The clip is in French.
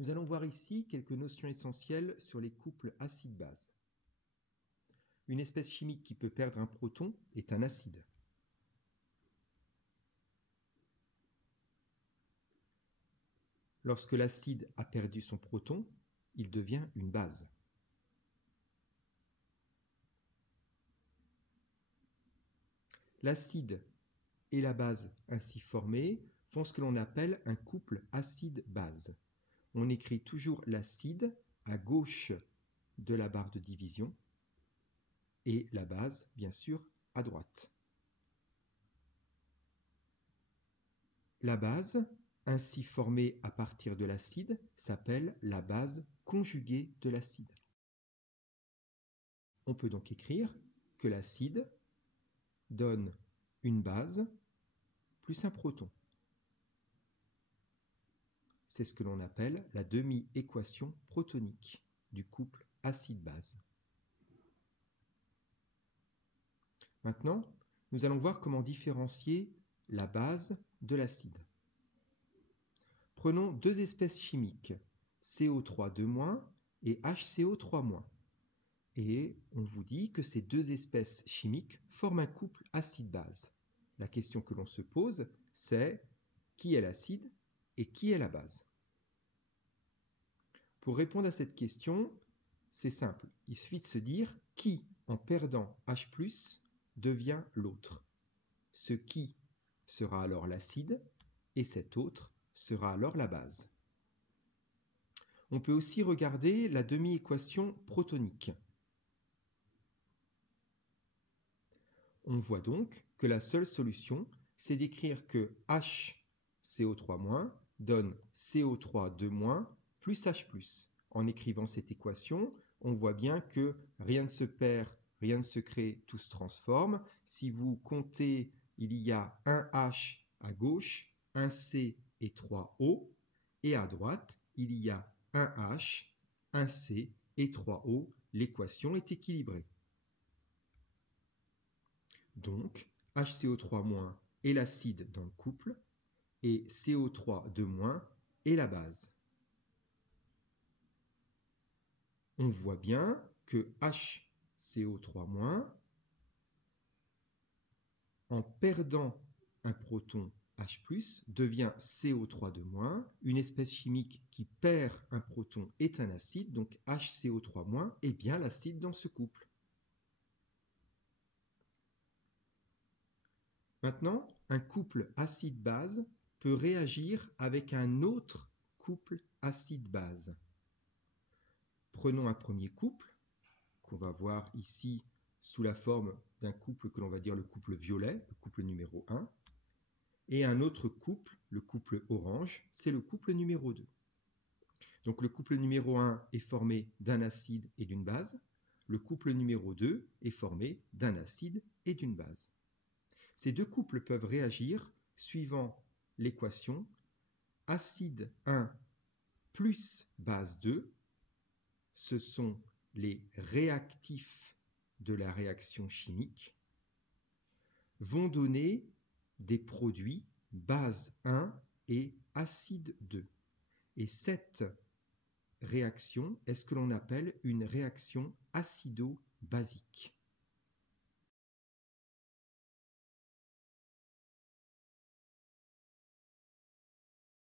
Nous allons voir ici quelques notions essentielles sur les couples acide-base. Une espèce chimique qui peut perdre un proton est un acide. Lorsque l'acide a perdu son proton, il devient une base. L'acide et la base ainsi formés font ce que l'on appelle un couple acide-base. On écrit toujours l'acide à gauche de la barre de division et la base, bien sûr, à droite. La base, ainsi formée à partir de l'acide, s'appelle la base conjuguée de l'acide. On peut donc écrire que l'acide donne une base plus un proton. C'est ce que l'on appelle la demi-équation protonique du couple acide-base. Maintenant, nous allons voir comment différencier la base de l'acide. Prenons deux espèces chimiques, CO3 et HCO3-. Et on vous dit que ces deux espèces chimiques forment un couple acide-base. La question que l'on se pose, c'est qui est l'acide et qui est la base? Pour répondre à cette question, c'est simple. Il suffit de se dire qui, en perdant H+, devient l'autre. Ce qui sera alors l'acide et cet autre sera alors la base. On peut aussi regarder la demi-équation protonique. On voit donc que la seule solution, c'est d'écrire que HCO3- donne CO3 plus H+. En écrivant cette équation, on voit bien que rien ne se perd, rien ne se crée, tout se transforme. Si vous comptez, il y a un H à gauche, un C et 3 O, et à droite, il y a un H, un C et 3 O. L'équation est équilibrée. Donc, HCO3- est l'acide dans le couple et CO3 est la base. On voit bien que HCO3- en perdant un proton H+, devient CO3- une espèce chimique qui perd un proton est un acide, donc HCO3- est bien l'acide dans ce couple. Maintenant, un couple acide-base peut réagir avec un autre couple acide-base. Prenons un premier couple, qu'on va voir ici sous la forme d'un couple que l'on va dire le couple violet, le couple numéro 1, et un autre couple, le couple orange, c'est le couple numéro 2. Donc le couple numéro 1 est formé d'un acide et d'une base, le couple numéro 2 est formé d'un acide et d'une base. Ces deux couples peuvent réagir suivant l'équation acide 1 plus base 2. Ce sont les réactifs de la réaction chimique, vont donner des produits base 1 et acide 2. Et cette réaction est ce que l'on appelle une réaction acido-basique.